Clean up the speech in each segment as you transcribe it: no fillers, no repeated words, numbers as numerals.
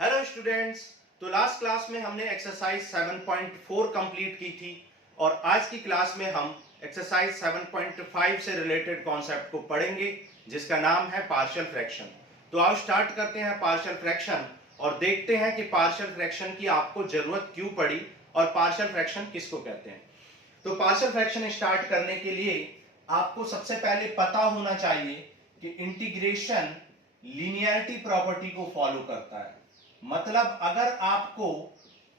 Hello students. तो last class में हमने एक्सरसाइज 7.4 कंप्लीट की थी और आज की क्लास में हम एक्सरसाइज 7.5 से रिलेटेड कॉन्सेप्ट को पढ़ेंगे जिसका नाम है पार्शियल फ्रैक्शन। तो आओ स्टार्ट करते हैं पार्शियल फ्रैक्शन और देखते हैं कि पार्शियल फ्रैक्शन की आपको जरूरत क्यों पड़ी और पार्शियल फ्रैक्शन किसको कहते हैं। तो पार्शियल फ्रैक्शन स्टार्ट करने के लिए आपको सबसे पहले पता होना चाहिए कि इंटीग्रेशन लीनियरिटी प्रॉपर्टी को फॉलो करता है। मतलब अगर आपको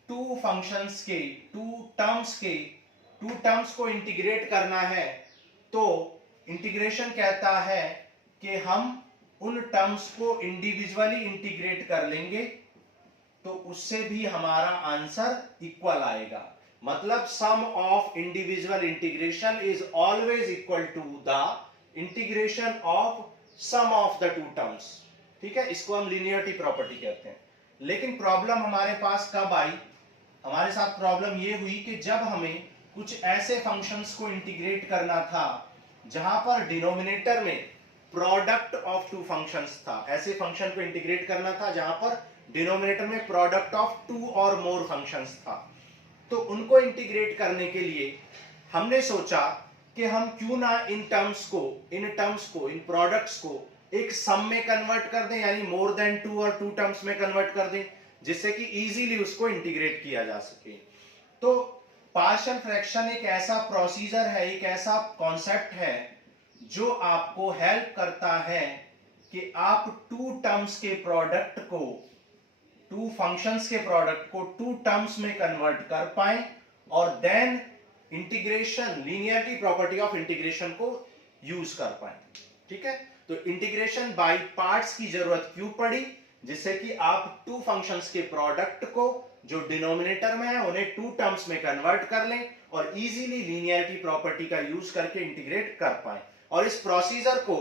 टू फंक्शंस के टू टर्म्स को इंटीग्रेट करना है तो इंटीग्रेशन कहता है कि हम उन टर्म्स को इंडिविजुअली इंटीग्रेट कर लेंगे तो उससे भी हमारा आंसर इक्वल आएगा। मतलब sum of individual integration is always equal to the integration of sum of the two terms. ठीक है, इसको हम लीनियरिटी प्रॉपर्टी कहते हैं। लेकिन प्रॉब्लम हमारे पास कब आई? हमारे साथ प्रॉब्लम ये हुई कि जब हमें कुछ ऐसे फंक्शंस को इंटीग्रेट करना था जहां पर डिनोमिनेटर में प्रोडक्ट ऑफ टू फंक्शंस था। ऐसे फंक्शन को इंटीग्रेट करना था जहां पर डिनोमिनेटर में product of two or more functions था। तो उनको इंटीग्रेट करने के लिए हमने सोचा कि हम क्यों ना इन प्रोडक्ट्स को एक सम में कन्वर्ट कर दें, यानी मोर देन टू और टू टर्म्स में कन्वर्ट कर दें, जिससे कि इजीली उसको इंटीग्रेट किया जा सके। तो पार्शियल फ्रैक्शन एक ऐसा प्रोसीजर है, एक ऐसा कॉन्सेप्ट है जो आपको हेल्प करता है कि आप टू टर्म्स के प्रोडक्ट को, टू फंक्शंस के प्रोडक्ट को टू टर्म्स में कन्वर्ट कर पाए और then integration, linearity property of integration को यूज कर पाए। ठीक है, तो इंटीग्रेशन बाय पार्ट्स की जरूरत क्यों पड़ी? जिससे कि आप टू फंक्शंस के प्रोडक्ट को जो डिनोमिनेटर में है उन्हें टू टर्म्स में कन्वर्ट कर लें और इजीली लीनियरिटी प्रॉपर्टी का यूज करके इंटीग्रेट कर पाए। और इस प्रोसीजर को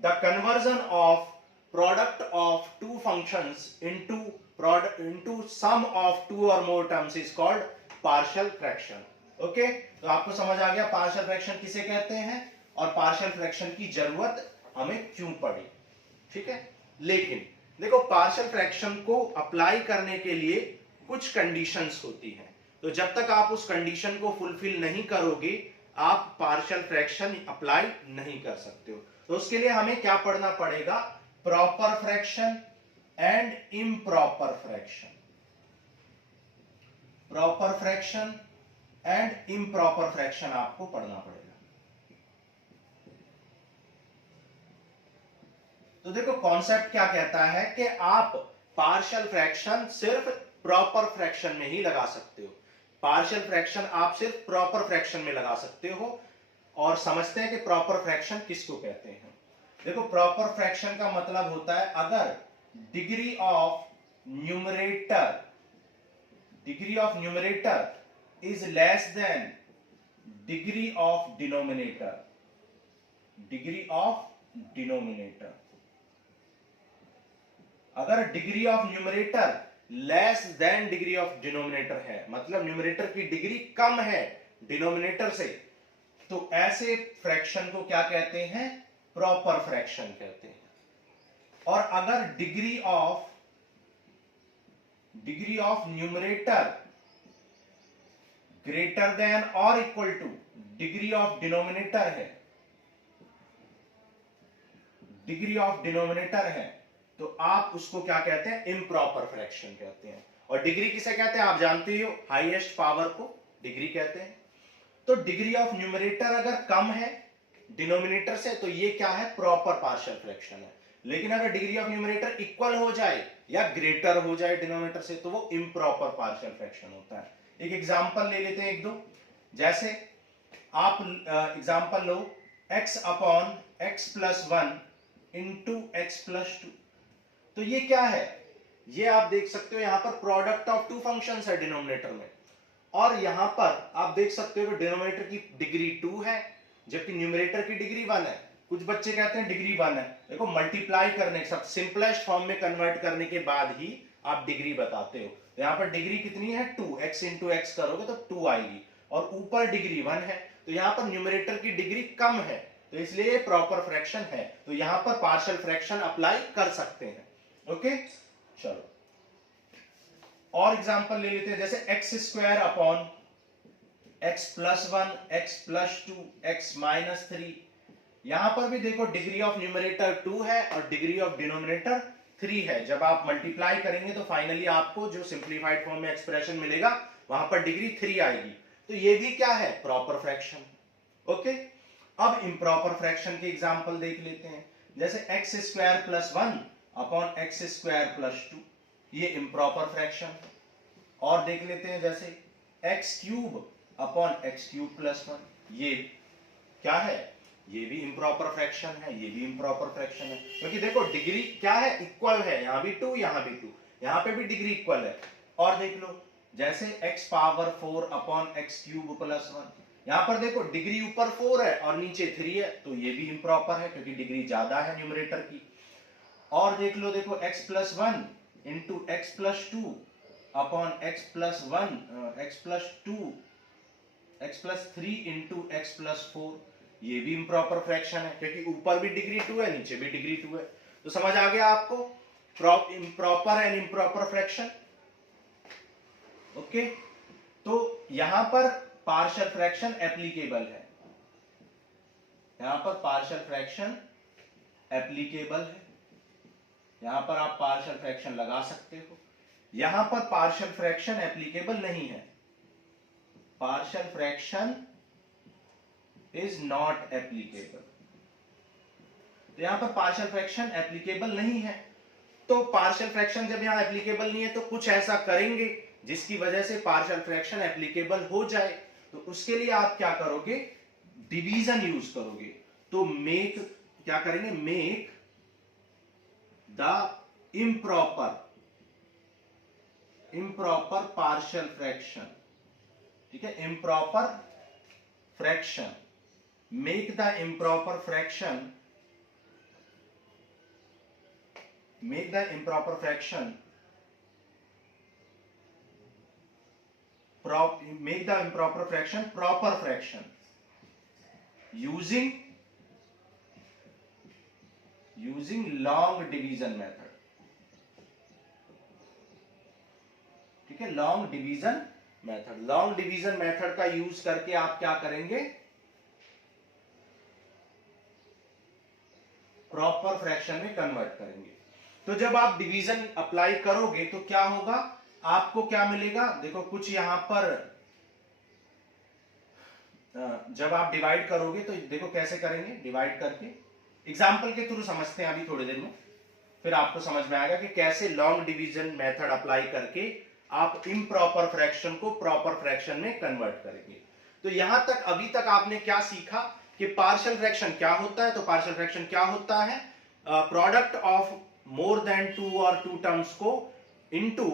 the conversion of product of two functions into sum of two or more terms is called partial fraction. Okay, तो आपको समझ आ गया पार्शियल फ्रैक्शन किसे कहते हैं और पार्शियल फ्रैक्शन की जरूरत हमें क्यों पड़ी। ठीक है, लेकिन देखो पार्शियल फ्रैक्शन को अप्लाई करने के लिए कुछ कंडीशंस होती हैं। तो जब तक आप उस कंडीशन को फुलफिल नहीं करोगे आप पार्शियल फ्रैक्शन अप्लाई नहीं कर सकते हो। तो उसके लिए हमें क्या पढ़ना पड़ेगा? Proper fraction and improper fraction. Proper fraction and improper fraction आपको पढ़ना पड़ेगा। तो देखो कॉन्सेप्ट क्या कहता है कि आप पार्शियल फ्रैक्शन सिर्फ प्रॉपर फ्रैक्शन में ही लगा सकते हो। पार्शियल फ्रैक्शन आप सिर्फ प्रॉपर फ्रैक्शन में लगा सकते हो। और समझते हैं कि प्रॉपर फ्रैक्शन किसको कहते हैं। देखो प्रॉपर फ्रैक्शन का मतलब होता है अगर degree of numerator is less than degree of denominator. अगर degree of numerator less than degree of denominator है, मतलब न्यूमरेटर की डिग्री कम है डिनोमिनेटर से, तो ऐसे फ्रैक्शन को क्या कहते हैं? प्रॉपर फ्रैक्शन कहते हैं। और अगर degree of numerator greater than or equal to degree of denominator है तो आप उसको क्या कहते हैं? इम्प्रॉपर फ्रैक्शन कहते हैं। और डिग्री किसे कहते हैं? आप जानते हो, हाईएस्ट पावर को डिग्री कहते हैं। तो डिग्री ऑफ न्यूमरेटर अगर कम है डिनोमिनेटर से तो ये क्या है? प्रॉपर पार्शियल फ्रैक्शन है। लेकिन अगर डिग्री ऑफ न्यूमरेटर इक्वल हो जाए या ग्रेटर हो जाए डिनोमिनेटर से तो वो इम्प्रॉपर पार्शियल फ्रैक्शन होता है। एक एग्जांपल ले लेते हैं एक दो। जैसे आप एग्जांपल लो x upon x plus 1 into x plus 2। तो ये क्या है? ये आप देख सकते हो यहां पर प्रोडक्ट ऑफ टू फंक्शंस है डिनोमिनेटर में, और यहां पर आप देख सकते हो कि डिनोमिनेटर की डिग्री 2 है जबकि न्यूमरेटर की डिग्री 1 है। कुछ बच्चे कहते हैं डिग्री 1 है। देखो मल्टीप्लाई करने, सब सिंपलेस्ट फॉर्म में कन्वर्ट करने के बाद ही आप डिग्री बताते हो। तो यहां पर डिग्री कितनी है? 2। x इंटू एक्स करोगे तो 2 आएगी और ऊपर डिग्री 1 है। तो यहां पर न्यूमरेटर की डिग्री कम है तो इसलिए प्रॉपर फ्रैक्शन है। तो यहां पर पार्शियल फ्रैक्शन अप्लाई कर सकते हैं। ओके, चलो और एग्जांपल ले लेते हैं, जैसे x square upon x plus one, x plus to, x minus three. यहां पर भी देखो डिग्री ऑफ न्यूमरेटर 2 है और डिग्री ऑफ डिनोमिनेटर 3 है। जब आप मल्टीप्लाई करेंगे तो फाइनली आपको जो सिंप्लीफाइड फॉर्म में एक्सप्रेशन मिलेगा वहां पर डिग्री 3 आएगी। तो ये भी क्या है, प्रॉपर फ्रैक्शन। ओके, अब इम्प्रॉपर फ्रैक्शन के एग्जांपल देख लेते हैं, जैसे x square plus one upon x square plus two, ये इम्प्रॉपर फ्रैक्शन। और देख लेते हैं जैसे x cube upon x cube plus one, ये क्या है, ये भी इम्प्रॉपर फ्रैक्शन है, ये भी इम्प्रॉपर फ्रैक्शन है, क्योंकि देखो डिग्री क्या है, इक्वल है, यहां भी 2 यहां भी 2, यहां पे भी डिग्री इक्वल है। और देख लो जैसे x power 4 upon x cube plus one, यहां पर देखो डिग्री ऊपर 4 है और नीचे 3 है, तो ये भी इम्प्रॉपर है क्योंकि डिग्री ज्यादा है न्यूमरेटर की। और देख लो, देखो x plus one into x plus two upon x plus one, x plus to, x plus three into x plus four, ये भी इम्प्रॉपर फ्रैक्शन है क्योंकि ऊपर भी डिग्री 2 है, नीचे भी डिग्री 2 है। तो समझ आ गया आपको improper and improper fraction. Okay, तो यहां पर पार्शियल फ्रैक्शन एप्लीकेबल है, यहां पर पार्शियल फ्रैक्शन एप्लीकेबल है, यहां पर आप पार्शियल फ्रैक्शन लगा सकते हो। यहां पर पार्शियल फ्रैक्शन एप्लीकेबल नहीं है, partial fraction is not applicable. तो यहां पर पार्शियल फ्रैक्शन एप्लीकेबल नहीं है। तो पार्शियल फ्रैक्शन जब यहां एप्लीकेबल नहीं है तो कुछ ऐसा करेंगे जिसकी वजह से पार्शियल फ्रैक्शन एप्लीकेबल हो जाए। तो उसके लिए आप क्या करोगे, डिवीजन यूज करोगे। तो मेक, क्या करेंगे, make the improper partial fraction, ठीक है, improper fraction, make the improper fraction, make the improper fraction make the improper fraction proper fraction using long division method, ठीक है, long division method. Long division method का use करके आप क्या करेंगे, proper fraction में कन्वर्ट करेंगे। तो जब आप डिवीजन अप्लाई करोगे तो क्या होगा, आपको क्या मिलेगा, देखो कुछ यहां पर जब आप डिवाइड करोगे तो देखो कैसे करेंगे, डिवाइड करके एग्जांपल के थ्रू समझते हैं अभी थोड़ी देर में, फिर आपको समझ में आएगा कि कैसे लॉन्ग डिवीजन मेथड अप्लाई करके आप इम्प्रॉपर फ्रैक्शन को प्रॉपर फ्रैक्शन में कन्वर्ट करेंगे। तो यहां तक अभी तक आपने क्या सीखा कि पार्शियल फ्रैक्शन क्या होता है। तो पार्शियल फ्रैक्शन क्या होता है, प्रोडक्ट ऑफ मोर देन 2 और 2 टर्म्स को इनटू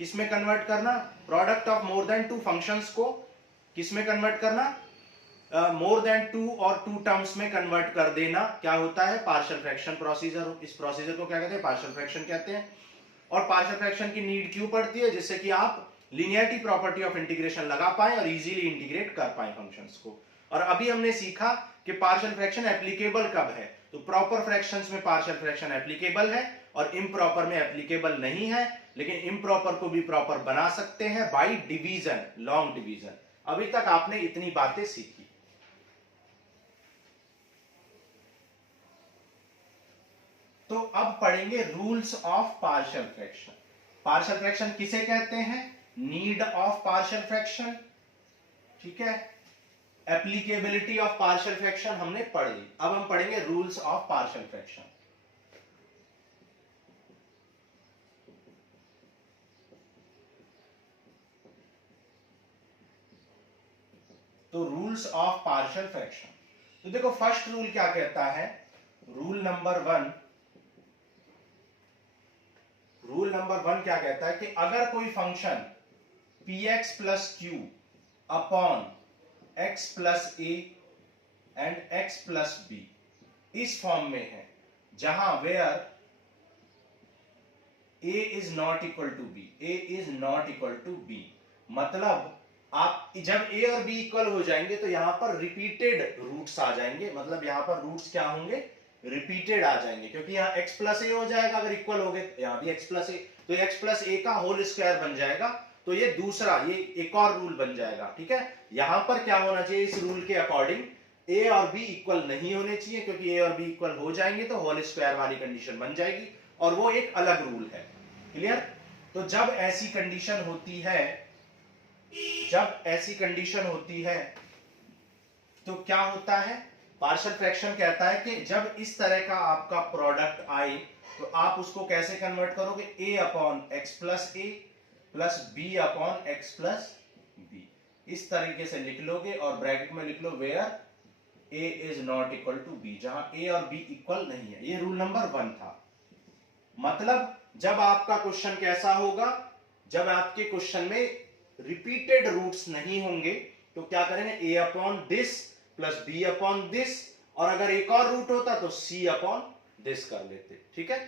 किसमें कन्वर्ट करना, product of more than 2 functions को किसमें कन्वर्ट करना, मोर देन 2 और 2 टर्म्स में कन्वर्ट कर देना, क्या होता है, पार्शियल फ्रैक्शन प्रोसीजर। इस प्रोसीजर को क्या कहते हैं, पार्शियल फ्रैक्शन कहते हैं। और पार्शियल फ्रैक्शन की नीड क्यों पड़ती है, जिससे कि आप लीनियरिटी प्रॉपर्टी ऑफ इंटीग्रेशन लगा पाए और इजीली इंटीग्रेट कर पाए फंक्शंस को। और अभी हमने सीखा कि पार्शियल फ्रैक्शन एप्लीकेबल कब है, तो प्रॉपर फ्रैक्शंस में पार्शियल फ्रैक्शन एप्लीकेबल है और इम्प्रॉपर में एप्लीकेबल नहीं है, लेकिन इम्प्रॉपर को भी प्रॉपर बना सकते हैं बाय डिवीजन, लॉन्ग डिवीजन। अभी तक आपने इतनी बातें सीखी। तो अब पढ़ेंगे rules of partial fraction. Partial fraction किसे कहते हैं, नीड ऑफ पार्शियल फ्रैक्शन, ठीक है, एप्लीकेबिलिटी ऑफ पार्शियल फ्रैक्शन हमने पढ़ ली। अब हम पढ़ेंगे रूल्स ऑफ पार्शियल फ्रैक्शन। तो रूल्स ऑफ पार्शियल फ्रैक्शन, तो देखो फर्स्ट रूल क्या कहता है, रूल नंबर वन क्या कहता है कि अगर कोई function px plus q upon x plus a and x plus b इस फॉर्म में है, जहां where a is not equal to b, a is not equal to b, मतलब आप जब a और b इक्वल हो जाएंगे तो यहां पर रिपीटेड रूट्स आ जाएंगे, मतलब यहां पर रूट्स क्या होंगे, रिपीटेड आ जाएंगे, क्योंकि यहाँ x प्लस ए हो जाएगा अगर इक्वल हो गए, यहाँ भी x प्लस ए, तो x प्लस ए का होल स्क्वायर बन जाएगा। तो ये दूसरा, ये एक और रूल बन जाएगा, ठीक है। यहां पर क्या होना चाहिए, इस रूल के अकॉर्डिंग a और b इक्वल नहीं होने चाहिए, क्योंकि a और b इक्वल हो जाएंगे तो होल स्क्वायर वाली कंडीशन बन जाएगी, और वो एक अलग रूल है। क्लियर। तो जब ऐसी कंडीशन होती है, जब ऐसी कंडीशन होती है तो क्या होता है, पार्शियल फ्रैक्शन कहता है कि जब इस तरह का आपका प्रोडक्ट आए तो आप उसको कैसे कन्वर्ट करोगे, a upon x plus a plus b upon x plus b, इस तरीके से लिख लोगे और ब्रैकेट में लिख लो where a is not equal to b, जहां a और b इक्वल नहीं है। ये रूल नंबर 1 था। मतलब जब आपका क्वेश्चन कैसा होगा, जब आपके क्वेश्चन में रिपीटेड रूट्स नहीं होंगे तो क्या करेंगे, a upon this plus b upon this, और अगर एक और रूट होता तो c अपॉन दिस कर लेते, ठीक है।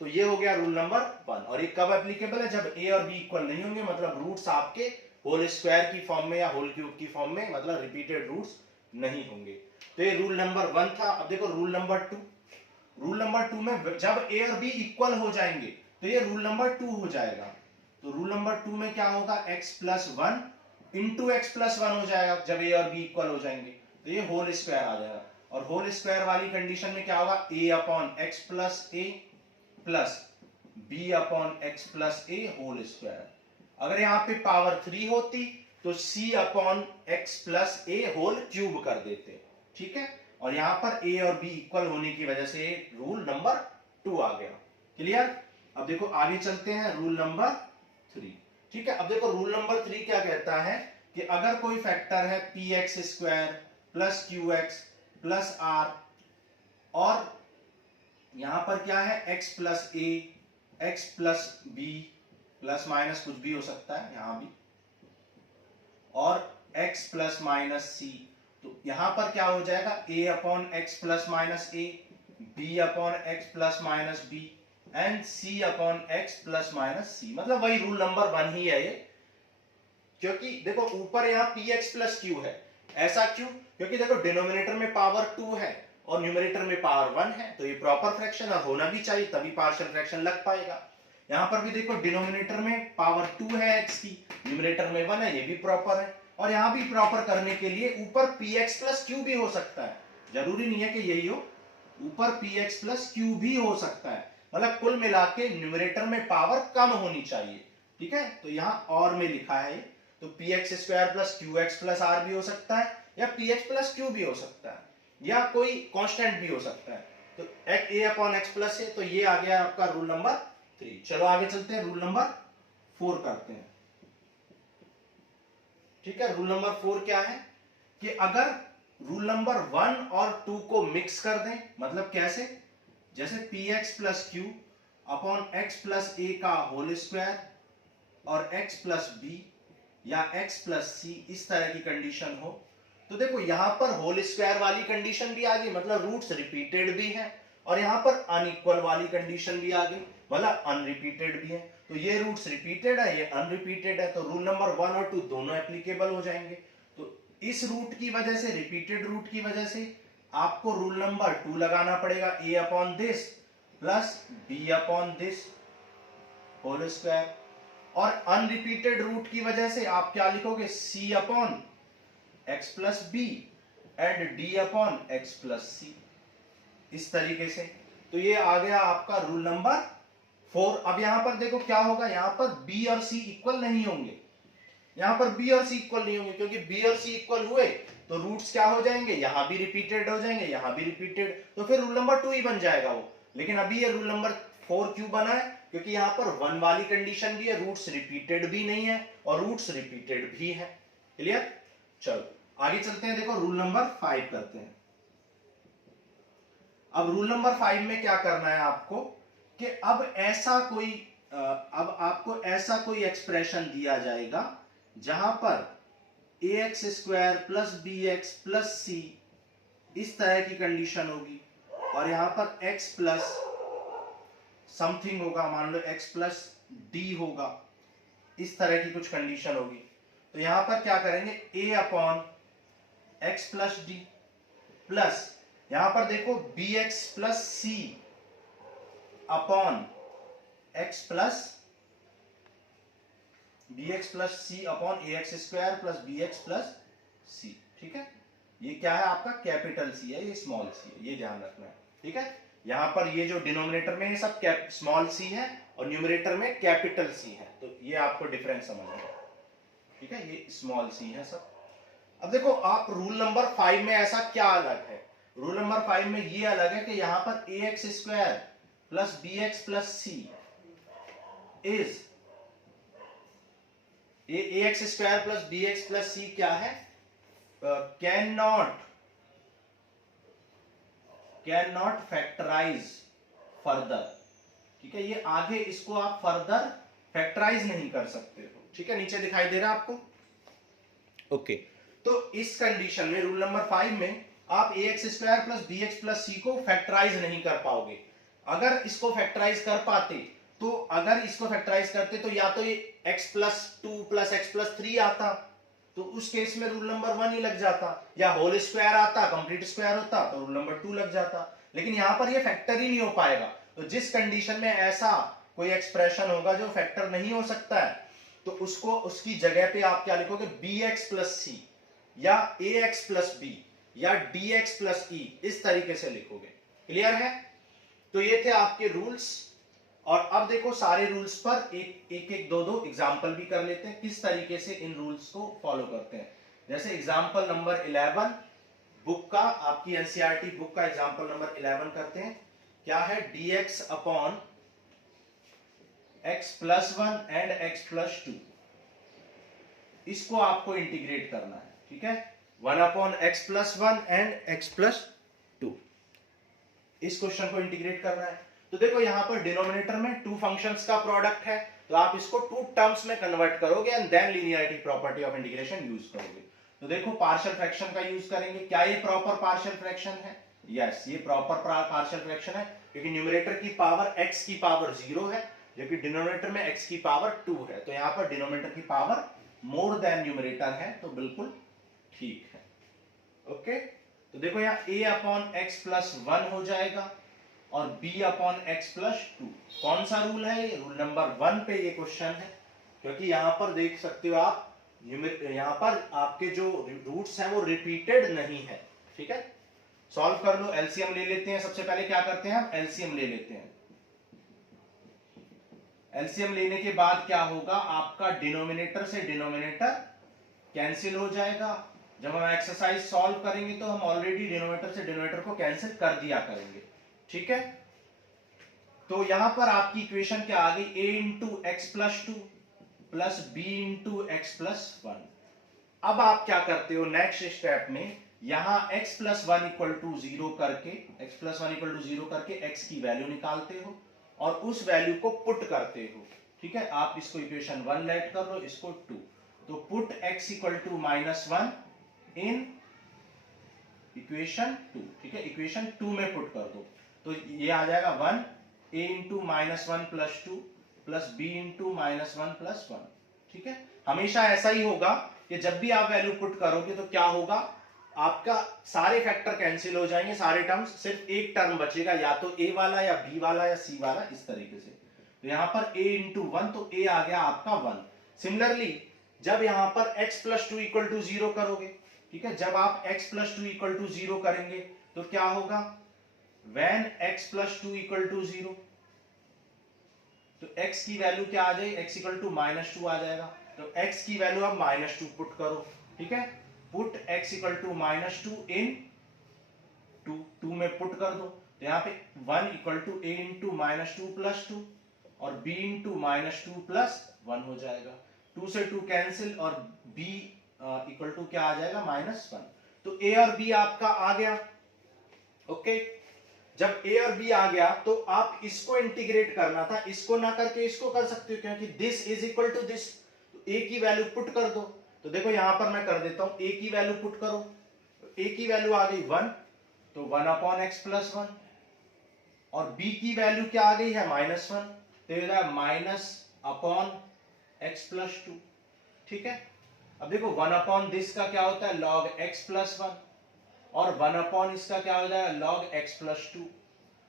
तो ये हो गया रूल नंबर 1। और ये कब एप्लीकेबल है, जब a और b इक्वल नहीं होंगे, मतलब रूट्स आपके होल स्क्वायर की फॉर्म में या होल क्यूब की फॉर्म में, मतलब रिपीटेड रूट्स नहीं होंगे। तो ये रूल नंबर 1 था। अब देखो रूल नंबर 2। रूल नंबर 2 में जब a और b इक्वल हो जाएंगे तो ये रूल नंबर 2 हो जाएगा। तो रूल नंबर 2 में क्या होगा, x plus 1 into x plus 1 हो जाएगा जब a और b इक्वल हो जाएंगे, तो ये होल स्क्वायर आ जाएगा। और होल स्क्वायर वाली कंडीशन में क्या होगा, a upon x plus a plus b upon x plus a whole square. अगर यहाँ पे पावर 3 होती तो c upon x plus a whole cube कर देते, ठीक है। और यहां पर a और b इक्वल होने की वजह से रूल नंबर 2 आ गया। क्लियर। अब देखो आगे चलते हैं, रूल नंबर 3, ठीक है। अब देखो रूल नंबर 3 क्या कहता है कि अगर कोई फैक्टर है p x square plus q x plus r, और यहां पर क्या है x plus a x plus b plus minus कुछ भी हो सकता है यहां भी, और x प्लस माइनस सी, तो यहां पर क्या हो जाएगा, a upon x plus minus a, b upon x plus minus b and c upon x plus minus c. मतलब वही रूल नंबर 1 ही है ये, क्योंकि देखो ऊपर यहाँ px प्लस q है। ऐसा क्यों, क्योंकि देखो डिनोमिनेटर में पावर 2 है और न्यूमरेटर में पावर 1 है, तो ये प्रॉपर फ्रैक्शन और होना भी चाहिए, तभी पार्शियल फ्रैक्शन लग पाएगा। यहां पर भी देखो डिनोमिनेटर में पावर 2 है x की, न्यूमरेटर में 1 है, ये भी प्रॉपर है। और यहां भी प्रॉपर करने के लिए ऊपर px प्लस q भी हो सकता है, जरूरी नहीं है कि यही हो, ऊपर px प्लस q भी हो सकता है। मतलब कुल मिला के न्यूमरेटर में पावर कम होनी चाहिए, ठीक है। तो यहाँ और में लिखा है, तो p x square plus q x plus r भी हो सकता है, या पी एक्स प्लस क्यू भी हो सकता है, या कोई कांस्टेंट भी हो सकता है। तो ए अपॉन एक्स प्लस है, तो ये आ गया आपका रूल नंबर 3। चलो आगे चलते हैं, रूल नंबर 4 करते हैं, ठीक है। रूल नंबर 4 क्या है कि अगर रूल नंबर 1 और 2 को मिक्स कर दें, मतलब कैसे, जैसे p x plus q upon x plus a का होल स्क्वायर और एक्स प्लस बी या एक्स प्लस सी, इस तरह की कंडीशन हो, तो देखो यहां पर होल स्क्वायर वाली कंडीशन भी आ गई, मतलब रूट्स रिपीटेड भी है, और यहां पर अनइक्वल वाली कंडीशन भी आ गई, मतलब अनरिपीटेड भी है। तो ये रूट्स रिपीटेड है, ये अनरिपीटेड है, तो रूल नंबर 1 और 2 दोनों एप्लीकेबल हो जाएंगे। तो इस रूट की वजह से, रिपीटेड रूट की वजह से आपको रूल नंबर 2 लगाना पड़ेगा, a upon this plus b upon this whole square. और अनरिपीटेड रूट की वजह से आप क्या लिखोगे, c upon x plus b and d upon x plus c, इस तरीके से। तो ये आ गया आपका रूल नंबर 4। अब यहां पर देखो क्या होगा, यहां पर b और c इक्वल नहीं होंगे, यहां पर b और c इक्वल नहीं होंगे, क्योंकि b और c इक्वल हुए तो रूट्स क्या हो जाएंगे, यहां भी रिपीटेड हो जाएंगे, यहां भी रिपीटेड, तो फिर रूल नंबर 2 ही बन जाएगा वो। लेकिन अभी ये रूल नंबर 4 क्यों बना है, क्योंकि यहां पर 1 वाली कंडीशन भी है, रूट्स रिपीटेड भी नहीं है और रूट्स रिपीटेड भी है। क्लियर। चलो आगे चलते हैं, देखो रूल नंबर 5 करते हैं। अब रूल नंबर 5 में क्या करना है आपको कि अब आपको ऐसा कोई एक्सप्रेशन दिया जाएगा जहां पर a x square plus b x plus c, इस तरह की कंडीशन होगी, और यहां पर x प्लस समथिंग होगा, मान लो x प्लस डी होगा, इस तरह की कुछ कंडीशन होगी। तो यहां पर क्या करेंगे, a upon x plus d plus यहां पर देखो bx plus c upon x plus bx plus c upon ax square plus bx plus c. ठीक है, ये क्या है आपका कैपिटल सी है, ये स्मॉल सी है, ये ध्यान रखना है। ठीक है, यहां पर ये जो डिनोमिनेटर में ये सब स्मॉल सी है और न्यूमरेटर में कैपिटल सी है, तो ये आपको डिफरेंस समझना है। ठीक है, ये स्मॉल सी है सब। अब देखो आप रूल नंबर 5 में ऐसा क्या अलग है, रूल नंबर 5 में ये अलग है कि यहां पर ax square plus bx plus c is ax square plus bx plus c क्या है, कैन नॉट फैक्टराइज फर्दर। ठीक है, ये आगे इसको आप फर्दर फैक्टराइज नहीं कर सकते हो। ठीक है, नीचे दिखाई दे रहा है आपको। ओके, तो इस कंडीशन में रूल नंबर 5 में आप ax square plus bx plus c को फैक्टराइज नहीं कर पाओगे। अगर इसको फैक्टराइज कर पाते तो अगर इसको फैक्टराइज करते तो या तो ये x plus 2 plus x plus 3 आता, तो उस केस में रूल नंबर 1 ही लग जाता, या होल स्क्वायर आता, कंप्लीट स्क्वायर होता तो रूल नंबर 2 लग जाता। लेकिन यहां पर ये फैक्टर ही नहीं हो पाएगा। तो जिस कंडीशन में ऐसा कोई एक्सप्रेशन होगा जो फैक्टर नहीं हो सकता है, तो उसको उसकी जगह पे आप क्या लिखोगे, bx प्लस सी या ax प्लस b या dx प्लस e, इस तरीके से लिखोगे। क्लियर है? तो ये थे आपके रूल्स। और अब देखो सारे रूल्स पर एक दो एग्जाम्पल भी कर लेते हैं, किस तरीके से इन रूल्स को फॉलो करते हैं। जैसे एग्जाम्पल नंबर 11 बुक का, आपकी एनसीईआरटी बुक का एग्जाम्पल नंबर 11 करते हैं। क्या है, dx upon x plus 1 and x plus 2, इसको आपको इंटीग्रेट करना है। ठीक है, 1 upon x plus 1 and x plus 2, इस क्वेश्चन को इंटीग्रेट करना है। तो देखो यहां पर डिनोमिनेटर में टू फंक्शंस का प्रोडक्ट है, तो आप इसको टू टर्म्स में कन्वर्ट करोगे and then linearity property of integration use करोगे। तो देखो पार्शियल फ्रैक्शन का यूज करेंगे। क्या ये प्रॉपर पार्शियल फ्रैक्शन है? यस, ये प्रॉपर पार्शियल फ्रैक्शन है, क्योंकि न्यूमरेटर की पावर x की पावर 0 है, जबकि डिनोमिनेटर में x की पावर 2 है। तो यहां पर डिनोमिनेटर की पावर मोर देन न्यूमरेटर है, तो बिल्कुल ठीक है। ओके, तो देखो यहाँ a अपॉन एक्स प्लस 1 हो जाएगा और b अपॉन एक्स प्लस 2। कौन सा रूल है ये? रूल नंबर 1 पे ये क्वेश्चन है, क्योंकि यहां पर देख सकते हो आप, यहां पर आपके जो रूट्स हैं वो रिपीटेड नहीं है। ठीक है, सॉल्व कर लो, एलसीएम ले लेते हैं। सबसे पहले क्या करते हैं, हम एलसीएम ले लेते हैं। एलसीएम लेने के बाद क्या होगा, आपका डिनोमिनेटर से डिनोमिनेटर कैंसिल हो जाएगा। जब हम एक्सरसाइज सॉल्व करेंगे तो हम ऑलरेडी डिनोमिनेटर से डिनोमिनेटर को कैंसिल कर दिया करेंगे। ठीक है, तो यहां पर आपकी इक्वेशन क्या आ गई, a into x plus 2 plus b into x plus 1। अब आप क्या करते हो नेक्स्ट स्टेप में, यहां x प्लस 1 इक्वल टू 0 करके, x प्लस 1 इक्वल टू 0 करके x की वैल्यू निकालते हो और उस वैल्यू को पुट करते हो। ठीक है, आप इसको इक्वेशन 1 लेट कर लो, इसको 2, तो put x equal to -1 in equation 2। ठीक है, इक्वेशन 2 में पुट कर दो, तो ये आ जाएगा 1 a into -1 plus 2 plus b into -1 plus 1। ठीक है, हमेशा ऐसा ही होगा कि जब भी आप वैल्यू पुट करोगे तो क्या होगा, आपका सारे फैक्टर कैंसिल हो जाएंगे, सारे टर्म्स, सिर्फ एक टर्म बचेगा, या तो a वाला या b वाला या c वाला, इस तरीके से। तो यहां पर a इंटू 1, तो a आ गया आपका 1। सिमिलरली जब यहां पर x प्लस 2 इक्वल टू 0 करोगे, ठीक है, जब आप x प्लस 2 इक्वल टू 0 करेंगे तो क्या होगा, when x plus 2 equal to 0, तो x की वैल्यू क्या आ जाएगी, x इक्वल टू -2 आ जाएगा। तो x की वैल्यू आप -2 पुट करो। ठीक है, put x equal to -2 in 2 में पुट कर दो, तो यहाँ पे 1 equal to a into -2 plus 2 और b इंटू -2 प्लस 1 हो जाएगा। 2 से 2 कैंसिल और b इक्वल टू क्या आ जाएगा, -1। तो a और b आपका आ गया। ओके, जब a और b आ गया तो आप इसको इंटीग्रेट करना था, इसको ना करके इसको कर सकते हो, क्योंकि this is equal to this, तो a की वैल्यू पुट कर दो। तो देखो यहां पर मैं कर देता हूं, a की वैल्यू पुट करो, a की वैल्यू आ गई 1, तो 1 अपॉन एक्स प्लस 1, और b की वैल्यू क्या आ गई है, -1, तो ये माइनस अपॉन एक्स प्लस 2। ठीक है, अब देखो 1 अपॉन दिस का क्या होता है, लॉग x प्लस 1, और 1 इसका क्या हो जाएगा log x प्लस 2।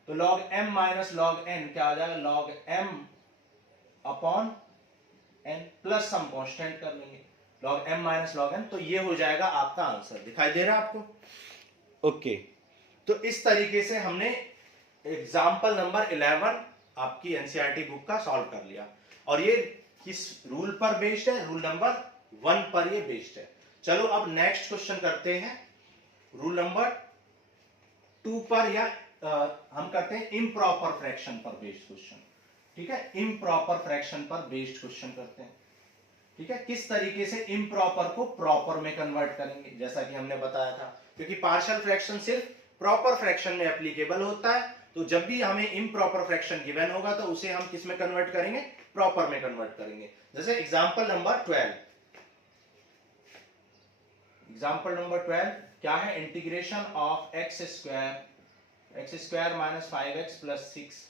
तो log m minus log n क्या हो जाएगा log m upon n plus some constant कर लेंगे log m minus log n। तो ये हो जाएगा आपका आंसर। दिखाई दे रहा है आपको? ओके तो इस तरीके से हमने एग्जाम्पल नंबर 11 आपकी एनसीईआरटी बुक का सॉल्व कर लिया। और ये किस रूल पर बेस्ड है? रूल नंबर 1 पर ये बेस्ड है। चलो अब नेक्स्ट क्वेश्चन करते हैं रूल नंबर 2 पर, या हम करते हैं इम्प्रॉपर फ्रैक्शन पर बेस्ड क्वेश्चन। ठीक है, इम्प्रॉपर फ्रैक्शन पर बेस्ड क्वेश्चन करते हैं। ठीक है, किस तरीके से इम्प्रॉपर को प्रॉपर में कन्वर्ट करेंगे, जैसा कि हमने बताया था, क्योंकि पार्शियल फ्रैक्शन सिर्फ प्रॉपर फ्रैक्शन में एप्लीकेबल होता है। तो जब भी हमें इम्प्रॉपर फ्रैक्शन गिवन होगा तो उसे हम किस में कन्वर्ट करेंगे? प्रॉपर में कन्वर्ट करेंगे। जैसे एग्जांपल नंबर 12, एग्जांपल नंबर 12 क्या है? Integration of x square minus 5x plus 6।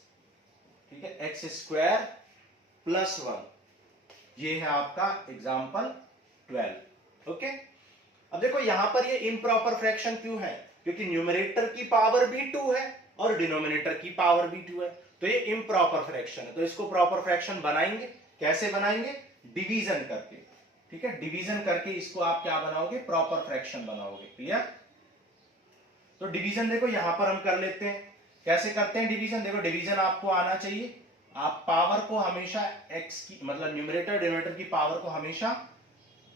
ठीक है, एक्स स्क्वायर प्लस 1, ये है आपका एग्जांपल 12। ओके, अब देखो यहां पर ये इम्प्रॉपर फ्रैक्शन क्यों है? क्योंकि न्यूमरेटर की पावर भी 2 है और डिनोमिनेटर की पावर भी 2 है, तो ये इम्प्रॉपर फ्रैक्शन है। तो इसको प्रॉपर फ्रैक्शन बनाएंगे। कैसे बनाएंगे? डिवीजन करके। ठीक है, डिवीजन करके इसको आप क्या बनाओगे? प्रॉपर फ्रैक्शन बनाओगे। क्लियर? तो डिवीजन देखो यहां पर हम कर लेते हैं। कैसे करते हैं डिवीजन? देखो डिवीजन आपको आना चाहिए। आप पावर को हमेशा x की, मतलब न्यूमरेटर डिनोमिनेटर की पावर को हमेशा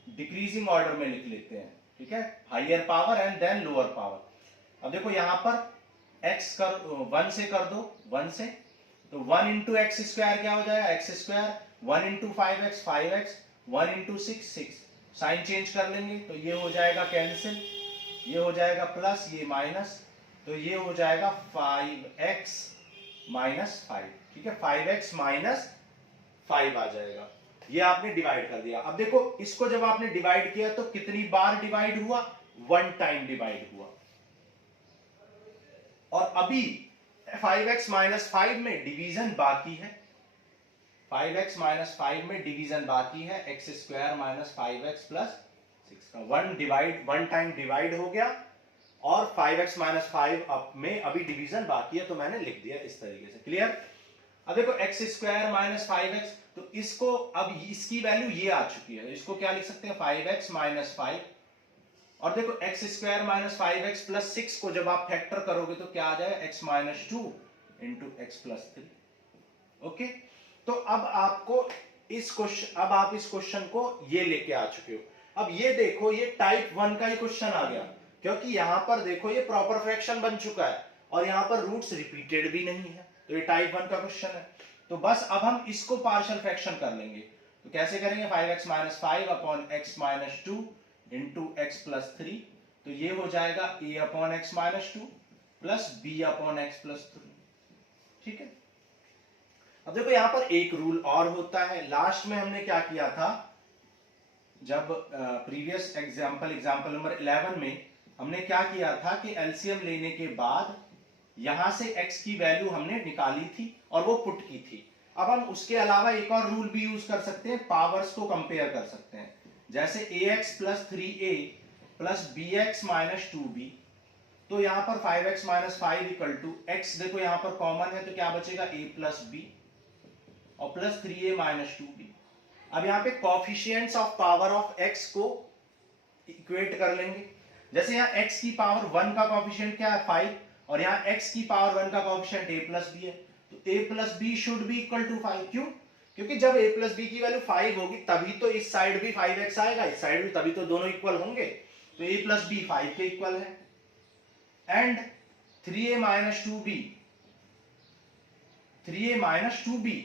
डिक्रीजिंग ऑर्डर में लिख लेते हैं। ठीक है, higher power and then lower power. अब देखो यहां पर x कर 1 से कर दो, 1 से, तो 1 इंटू एक्स स्क्वायर क्या हो जाएगा? X square, 1 into 5x 5x, 1 into 6 6। Sign change कर लेंगे तो ये हो जाएगा कैंसिल, ये हो जाएगा प्लस, ये माइनस, तो ये हो जाएगा 5x माइनस 5। ठीक है, 5x माइनस 5 आ जाएगा। ये आपने डिवाइड कर दिया। अब देखो इसको जब आपने डिवाइड किया तो कितनी बार डिवाइड हुआ? 1 टाइम डिवाइड हुआ। और अभी 5x माइनस 5 में डिवीजन बाकी है। 5x माइनस 5 में डिवीजन बाकी है x square minus 5x plus 6 का। 1 टाइम डिवाइड हो गया और 5x माइनस 5 में अभी डिवीजन बाकी है, तो मैंने लिख दिया इस तरीके से। क्लियर? अब देखो एक्स स्क्वायर माइनस 5x, तो इसको अब इसकी वैल्यू ये आ चुकी है, इसको क्या लिख सकते हैं? 5x minus 5। और देखो x square minus 5x plus 6 को जब आप फैक्टर करोगे तो क्या आ जाएगा? x minus 2 into x plus 3। Okay, तो अब आपको अब आप इस क्वेश्चन को ये लेके आ चुके हो। अब ये देखो, ये टाइप 1 का ही क्वेश्चन आ गया, क्योंकि यहां पर देखो ये प्रॉपर फ्रैक्शन बन चुका है और यहां पर रूट्स रिपीटेड भी नहीं है, तो ये टाइप 1 का क्वेश्चन है। तो बस अब हम इसको पार्शियल फ्रैक्शन कर लेंगे। तो कैसे करेंगे? 5x minus 5 upon x minus 2 into x plus 3, तो ये हो जाएगा a upon x minus 2 plus b upon x plus 3। ठीक है, अब देखो यहां पर एक रूल और होता है। लास्ट में हमने क्या किया था, जब प्रीवियस एग्जांपल नंबर 11 में हमने क्या किया था कि एलसीएम लेने के बाद यहां से x की वैल्यू हमने निकाली थी और वो पुट की थी। अब हम उसके अलावा एक और रूल भी यूज कर सकते हैं, पावर्स को कंपेयर कर सकते हैं। जैसे ax plus 3a plus bx minus 2b, तो यहां पर 5x minus 5 equal to x, देखो यहां पर कॉमन है तो क्या बचेगा? a प्लस b और प्लस 3a माइनस 2b। अब यहां पे coefficients of power of x को इक्वेट कर लेंगे। जैसे यहाँ x की पावर 1 का कोफिशिएंट क्या है? 5, और यहाँ x की पावर 1 का कोफिशिएंट a प्लस b है, तो a plus b should be equal to 5। क्यों? क्योंकि जब a प्लस b की वैल्यू 5 होगी तभी तो इस साइड भी 5x आएगा, इस साइड भी, तभी तो दोनों इक्वल होंगे। तो a प्लस b 5 के इक्वल है। And 3a minus 2b, 3a minus 2b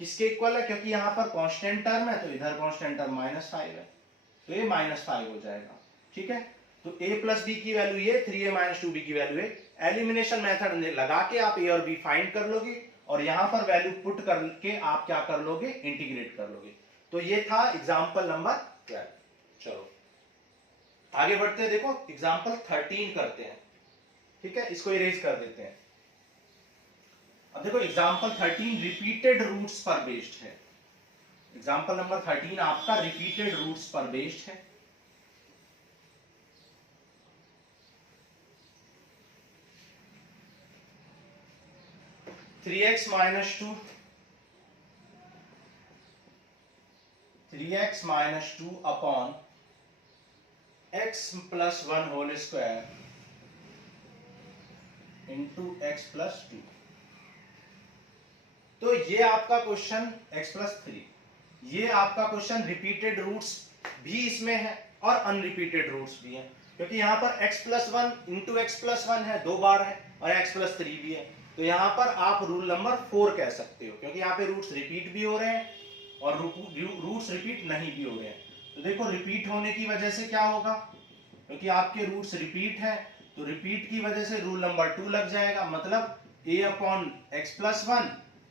किसके इक्वल है? क्योंकि यहां पर कांस्टेंट टर्म है तो इधर कांस्टेंट टर्म माइनस 5 है, तो ये माइनस 5 हो जाएगा। ठीक है, तो a प्लस b की वैल्यू ये, 3a माइनस 2b की वैल्यू है। एलिमिनेशन मेथड लगा के आप a और b फाइंड कर लोगे और यहां पर वैल्यू पुट करके आप क्या कर लोगे? इंटीग्रेट कर लोगे। तो ये था एग्जांपल नंबर 12। चलो आगे बढ़ते हैं। देखो एग्जांपल 13 करते हैं। ठीक है, इसको इरेज कर देते हैं। अब देखो एग्जांपल 13 रिपीटेड रूट्स पर बेस्ड है। एग्जांपल नंबर 13 आपका रिपीटेड रूट्स पर बेस्ड है। 3x minus two 3x minus two upon x plus one whole square into x plus two. तो ये आपका क्वेश्चन x प्लस थ्री, ये आपका क्वेश्चन रिपीटेड रूट्स भी इसमें है और अनरिपीटेड रूट्स भी हैं, क्योंकि यहाँ पर x plus one into x plus one है, दो बार है, और x प्लस थ्री भी है। तो यहाँ पर आप रूल नंबर 4 कह सकते हो, क्योंकि यहाँ पे रूट्स रिपीट भी हो रहे हैं और रूट्स रिपीट नहीं भी हो रहे हैं। तो देखो रिपीट होने की वजह से क्या होगा, क्योंकि आपके रूट्स रिपीट है तो रिपीट की वजह से रूल नंबर 2 लग जाएगा, मतलब a upon x plus one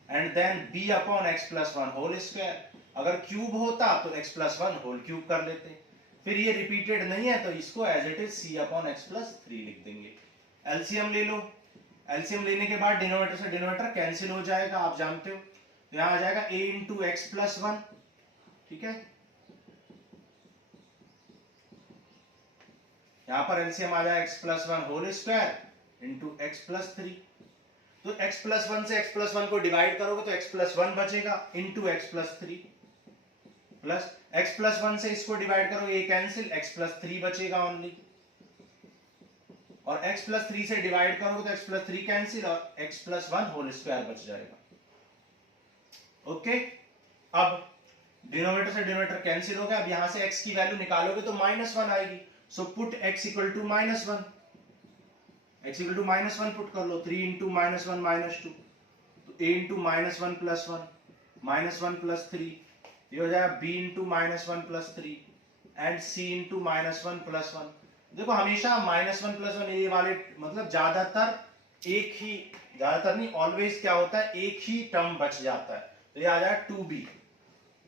and then b upon x plus one whole square. अगर क्यूब होता तो x plus one whole cube कर लेते, फिर ये रिपीटेड नहीं है तो इसको as it is c upon x plus three लिख देंगे। एलसीएम ले लो, एलसीएम लेने के बाद डिनोमिनेटर से डिनोमिनेटर कैंसिल हो जाएगा, आप जानते हो। तो यहां आ जाएगा a into x plus one, ठीक है। यहां पर एलसीएम आ जाएगा x plus one whole square into x plus three. तो x प्लस वन से x प्लस वन को डिवाइड करोगे तो x प्लस वन बचेगा into x plus three, plus x plus one से इसको डिवाइड करोगे ये कैंसिल, x प्लस थ्री बचेगा ओनली, और x प्लस थ्री से डिवाइड करोगे तो x प्लस थ्री कैंसिल और x plus one whole square बच जाएगा। ओके, अब डिनोमिनेटर से डिनोमिनेटर कैंसिल हो गया। अब यहां से x की वैल्यू निकालोगे तो माइनस वन आएगी, so put x equal to minus one, x equal to minus one put कर लो, 3 into minus one minus two, तो a into minus one plus one, minus one plus three, ये हो जाएगा b into minus one plus three and c into minus one plus one. देखो हमेशा minus one plus one ये वाले मतलब ज्यादातर एक ही, ज्यादातर नहीं ऑलवेज क्या होता है एक ही टर्म बच जाता है। तो ये आ जाएगा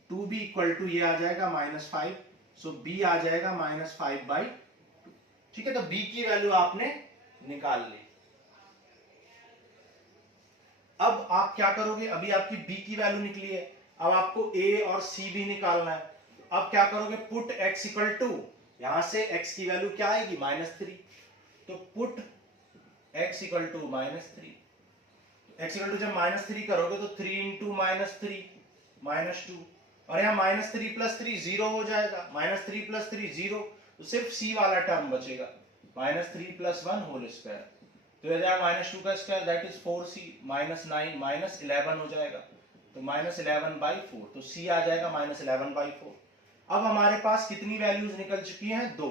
2b इक्वल टू ये आ जाएगा माइनस फाइव, सो b आ जाएगा माइनस फाइव बाई टू, ठीक है। तो b की वैल्यू आपने निकाल ली। अब आप क्या करोगे, अभी आपकी b की वैल्यू निकली है, अब आपको a और c भी निकालना है। अब क्या करोगे, पुट x इक्वल टू, यहां से x की वैल्यू क्या आएगी माइनस थ्री, तो put x equal to minus three. X equal to जब माइनस थ्री करोगे तो three into minus three minus two, और यहाँ minus three plus three zero हो जाएगा, minus three plus three zero, तो सिर्फ c वाला टर्म बचेगा, minus three plus one whole square. तो यह जाएगा माइनस टू का square that is 4c minus nine minus 11 हो जाएगा, तो माइनस 11 बाई फोर, तो c आ जाएगा माइनस 11 बाई फोर। अब हमारे पास कितनी वैल्यूज निकल चुकी हैं, दो,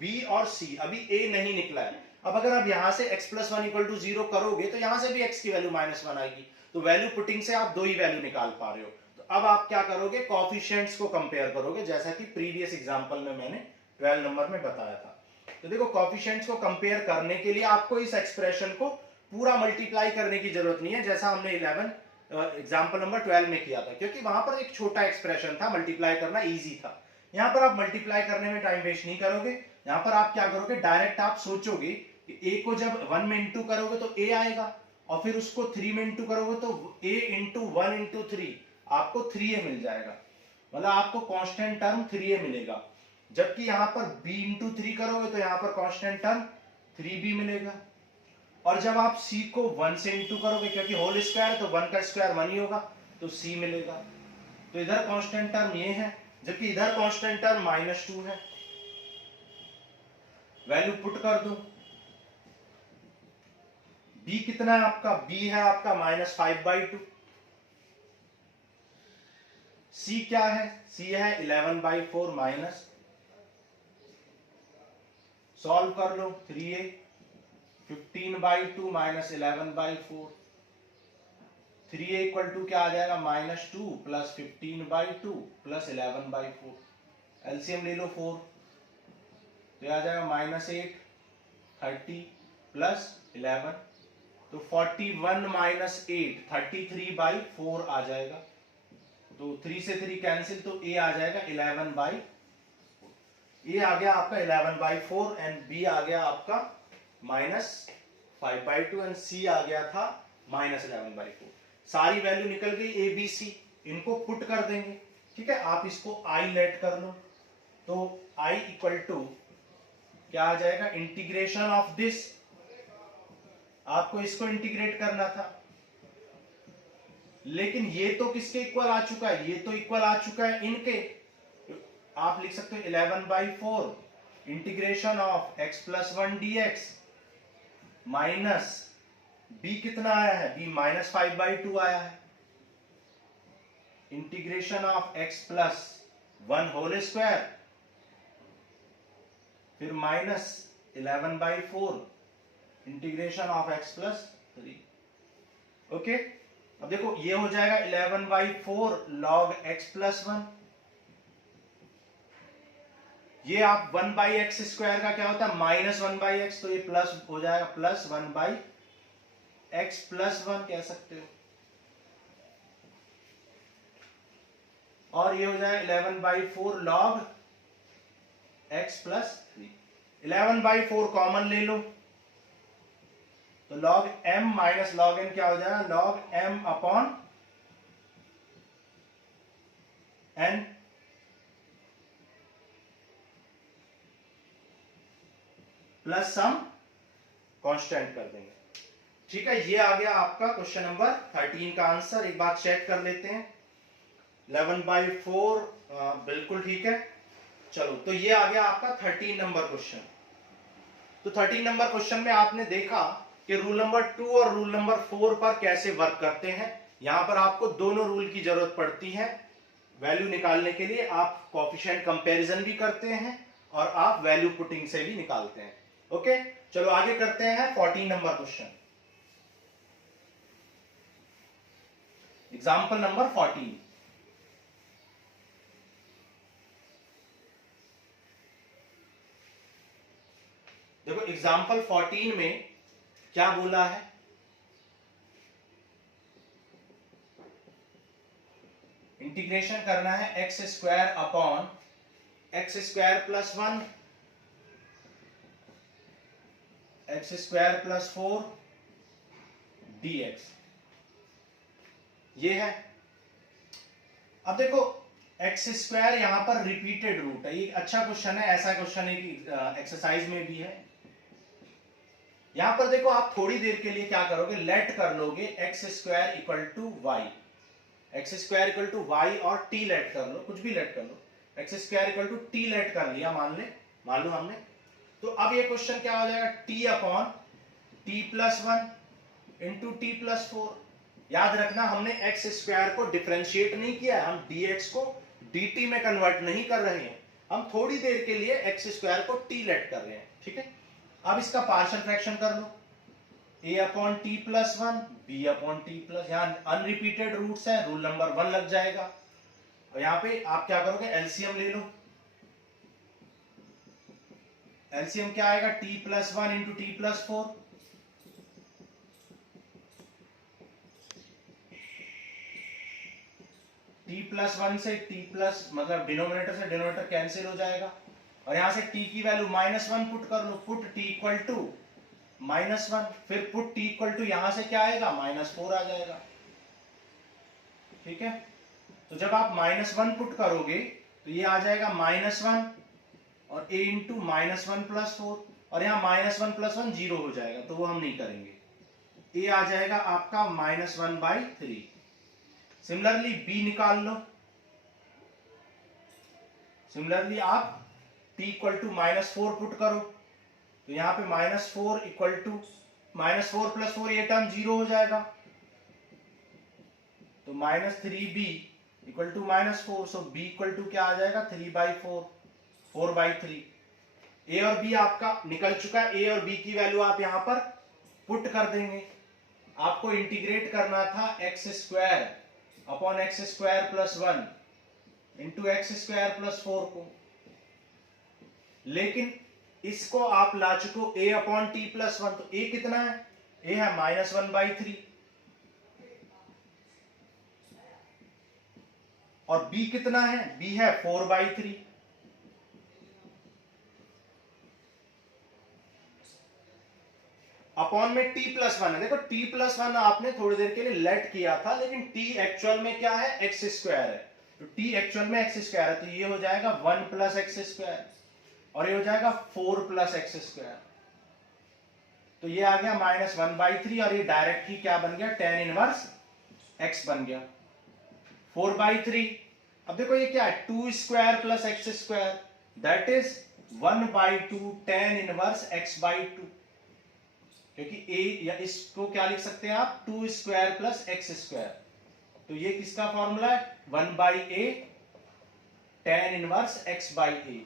b और c, अभी a नहीं निकला है। अब अगर आप यहां से x plus one equal to zero करोगे तो यहां से भी x की वैल्यू माइनस वन आएगी, तो वैल्यू पुटिंग से आप दो ही वैल्यू निकाल पा रहे हो। तो अब आप क्या करोगे, कोएफिशिएंट्स को कंपेयर करोगे, जैसा कि प्रीवियस एग्जांपल में मैंने 12 नंबर में बताया था। तो देखो कोएफिशिएंट्स को कंपेयर करने के लिए आपको इस एक्सप्रेशन को पूरा मल्टीप्लाई करने की जरूरत नहीं है, जैसा हमने 11 एग्जांपल नंबर 12 में किया था, क्योंकि वहां पर एक छोटा एक्सप्रेशन था, मल्टीप्लाई करना इजी था। यहाँ पर आप मल्टीप्लाई करने में टाइम वेस्ट नहीं करोगे, यहाँ पर आप क्या करोगे, डायरेक्ट आप सोचोगे कि a को जब 1 में इंटू करोगे तो a आएगा, और फिर उसको 3 में इंटू करोगे तो a into one into three आपको 3a मिल जाएगा, मतलब आपको कांस्टेंट टर्म 3a मिलेगा। जबकि यहाँ पर b इंटू थ्री करोगे तो यहाँ पर कांस्टेंट टर्म 3b मिलेगा, और जब आप c को 1 से इंटू करोगे, क्योंकि होल स्क्वायर है तो 1 का स्क्वायर 1 ही होगा, तो c मिलेगा। तो इधर कांस्टेंट टर्म ये है, जबकि इधर कांस्टेंट टर्म माइनस टू है। वैल्यू पुट कर दो, b कितना है आपका, b है आपका minus five by two, c क्या है, c है 11 बाई फोर माइनस, सॉल्व कर लो, 3a 15 by two minus 11 by four, 3a equal to क्या आ जाएगा minus two plus 15 by two plus 11 by four, LCM ले लो 4, तो आ जाएगा माइनस 8 30 प्लस 11, तो 41 माइनस 8 33 बाई फोर आ जाएगा, तो 3 से 3 कैंसिल, तो a आ जाएगा 11 बाई, a आ गया आपका 11 बाई फोर एंड b आ गया आपका minus 5 by two and c आ गया था माइनस 11 बाई फोर। सारी वैल्यू निकल गई a b c, इनको पुट कर देंगे, ठीक है। आप इसको i लेट कर लो, तो i इक्वल टू क्या आ जाएगा, इंटीग्रेशन ऑफ दिस, आपको इसको इंटीग्रेट करना था, लेकिन ये तो किसके इक्वल आ चुका है, ये तो इक्वल आ चुका है इनके। आप लिख सकते हो 11/4 integration of x+1 dx minus b कितना आया है, b -5/2 आया है, integration of x+1 whole square, फिर -11/4 इंटीग्रेशन ऑफ x+3। ओके, अब देखो ये हो जाएगा 11/4 log x+1। ये आप 1/x² का क्या होता है, -1/x, तो ये प्लस हो जाएगा प्लस 1/x+1 कह सकते हो, और ये हो जाएगा 11/4 log x+3। 11/4 कॉमन ले लो, तो log m minus log n क्या हो जाएगा, log m upon n plus some constant कर देंगे। ठीक है, ये आ गया आपका क्वेश्चन नंबर 13 का आंसर। एक बात चेक कर लेते हैं, 11/4 बिल्कुल ठीक है। चलो, तो ये आ गया आपका 13 नंबर क्वेश्चन। तो 13 नंबर क्वेश्चन में आपने देखा कि रूल नंबर 2 और रूल नंबर 4 पर कैसे वर्क करते हैं। यहां पर आपको दोनों रूल की जरूरत पड़ती है वैल्यू निकालने के लिए। आप कोएफिशिएंट कंपैरिजन भी करते हैं और आप वैल्यू पुटिंग से भी निकालते हैं। ओके, चलो आगे करते हैं 14 नंबर क्वेश्चन। Example number 14। देखो एग्जाम्पल 14 में क्या बोला है, इंटीग्रेशन करना है x² upon x² + 1 x² + 4 dx, ये है। अब देखो x² यहां पर रिपीटेड रूट है, ये अच्छा क्वेश्चन है, ऐसा क्वेश्चन है कि एक्सरसाइज में भी है। यहां पर देखो आप थोड़ी देर के लिए क्या करोगे, लेट कर लोगे x² = y, x² = y और t लेट कर लो, कुछ भी लेट कर लो, x² = t लेट कर लिया मान लो हमने। तो अब ये क्वेश्चन क्या हो जाएगा, t upon t+1 into t+4। याद रखना हमने x² को डिफरेंशिएट नहीं किया है, हम dx को dt में कन्वर्ट नहीं कर रहे हैं, हम थोड़ी देर के लिए x² को t लेट कर रहे हैं। ठीक है, अब इसका पार्शियल फ्रैक्शन कर लो, a upon t+1 b upon t+, यहां अनरिपीटेड रूट्स हैं, रूल नंबर 1 लग जाएगा। और यहां पे आप क्या करोगे, एलसीएम ले लो। एलसीएम क्या आएगा, t+1 इंटू t+4, t+1 से t+ मतलब डिनोमिनेटर से डिनोमिनेटर कैंसिल हो जाएगा, और यहां से t की वैल्यू -1 पुट कर लो, पुट t = -1, फिर पुट t = यहां से क्या आएगा, -4 आ जाएगा। ठीक है, तो जब आप -1 पुट करोगे तो ये आ जाएगा -1 और a इंटू -1 + 4, और यहाँ -1 + 1 0 हो जाएगा, तो वो हम नहीं करेंगे। a आ जाएगा आपका -1/3। सिमिलरली b निकाल लो, सिमिलरली आप t = -4 पुट करो, तो यहाँ पे -4 + 4 ये टर्म 0 हो जाएगा, तो -3b = -4, सो b = क्या आ जाएगा, 3/4, 4/3। a और b आपका निकल चुका है, a और b की वैल्यू आप यहां पर पुट कर देंगे। आपको इंटीग्रेट करना था x² upon x² + 1 into x² + 4 को, लेकिन इसको आप ला चुको a अपॉन t+1, तो a कितना है, a है -1/3, और b कितना है, b है 4/3। अपॉन में t+1 है, देखो t+1 आपने थोड़ी देर के लिए लेट किया था, लेकिन t एक्चुअल में क्या है, x² है, तो t एक्चुअल में x² है, तो ये हो जाएगा 1 + x², और ये हो जाएगा 4 + x², तो ये आ गया -1/3, और ये डायरेक्ट ही क्या बन गया, tan 1 x बन गया 4/3। अब देखो ये क्या है, 2 square plus x square, that is 1/2 tan inverse x/2, क्योंकि a या इसको क्या लिख सकते हैं आप, 2 स्क्वायर प्लस एक्स स्क्वायर। तो ये किसका फॉर्मूला है, 1/a tan इनवर्स x/a।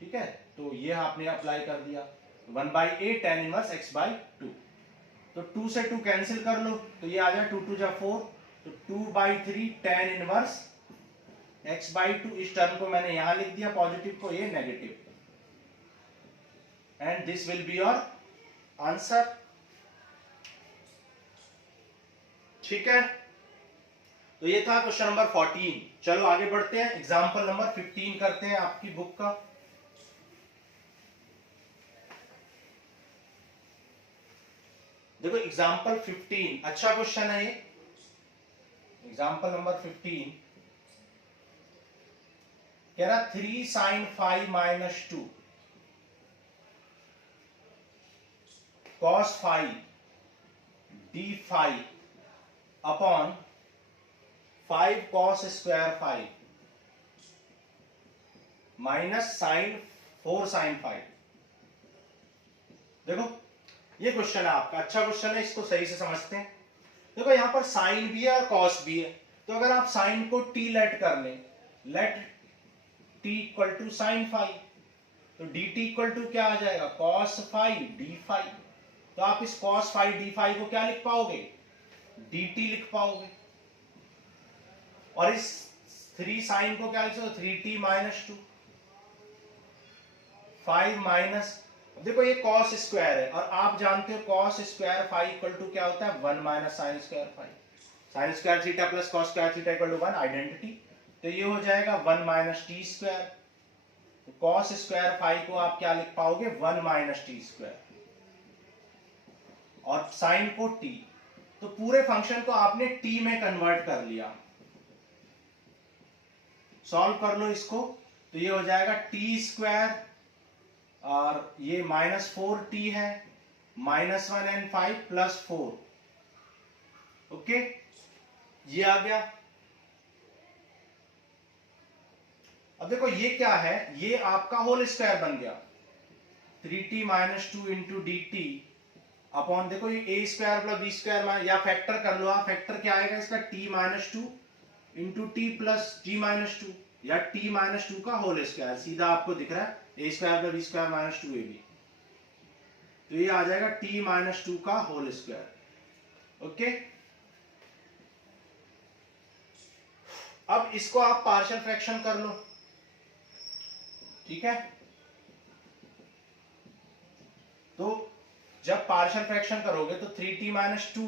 ठीक है, तो ये आपने अप्लाई कर दिया, 1/a tan इनवर्स x/2। तो 2 से 2 कैंसिल कर लो, तो ये आ जाए 2 2 जा 4, तो 2/3 tan इनवर्स x/2। इस टर्म को मैंने यहां लिख दिया पॉजिटिव को, ये negative, and this will be your answer. ठीक है, तो ये था क्वेश्चन नंबर 14। चलो आगे बढ़ते हैं, एग्जाम्पल नंबर 15 करते हैं आपकी बुक का। देखो एग्जाम्पल 15 अच्छा क्वेश्चन है ये। एग्जाम्पल नंबर 15 कह रहा 3 sin 5 minus 2 cos 5 d 5 upon 5 cos square 5 minus sine 4 sin 5। देखो ये क्वेश्चन है आपका, अच्छा क्वेश्चन है, इसको सही से समझते हैं। देखो यहां पर साइन भी है और कॉस भी है, तो अगर आप साइन को t लेट कर लें, let t equal to sine 5, तो dt इक्वल टू क्या आ जाएगा, cos 5 d 5। तो आप इस cos 5 d 5 को क्या लिख पाओगे, dt लिख पाओगे। और इस 3 साइन को क्या लिख सकते, 3t माइनस 2 5 माइनस, देखो ये cos स्क्वायर है, और आप जानते हो cos स्क्वायर 5 इक्वल टू क्या होता है, 1 minus sine square 5। Sine square theta plus cos square theta equal to 1, identity. तो ये हो जाएगा 1 माइनस टी स्क्वायर। तो cos स्क्वायर 5 को आप क्या लिख पाओगे, 1 माइनस टी स्क्वायर, और साइन को t। तो पूरे फंक्शन को आपने t में कन्वर्ट कर लिया। सॉल्व कर लो इसको, तो ये हो जाएगा टी स्क्वायर, और ये -4t है, -1 एंड 5 प्लस 4। ओके, ये आ गया। अब देखो ये क्या है, ये आपका होल स्क्वायर बन गया, 3t minus 2 into d t upon, देखो ये a square plus b square, या फैक्टर कर लो आप, फैक्टर क्या आएगा इसका, t minus 2 into t plus t minus 2, या t माइनस 2 का होल स्क्वायर, सीधा आपको दिख रहा है a square plus b square minus 2ab। तो ये आ जाएगा t माइनस 2 का होल स्क्वायर। ओके, अब इसको आप पार्शियल फ्रैक्शन कर लो। ठीक है, तो जब पार्शियल फ्रैक्शन करोगे तो 3t माइनस 2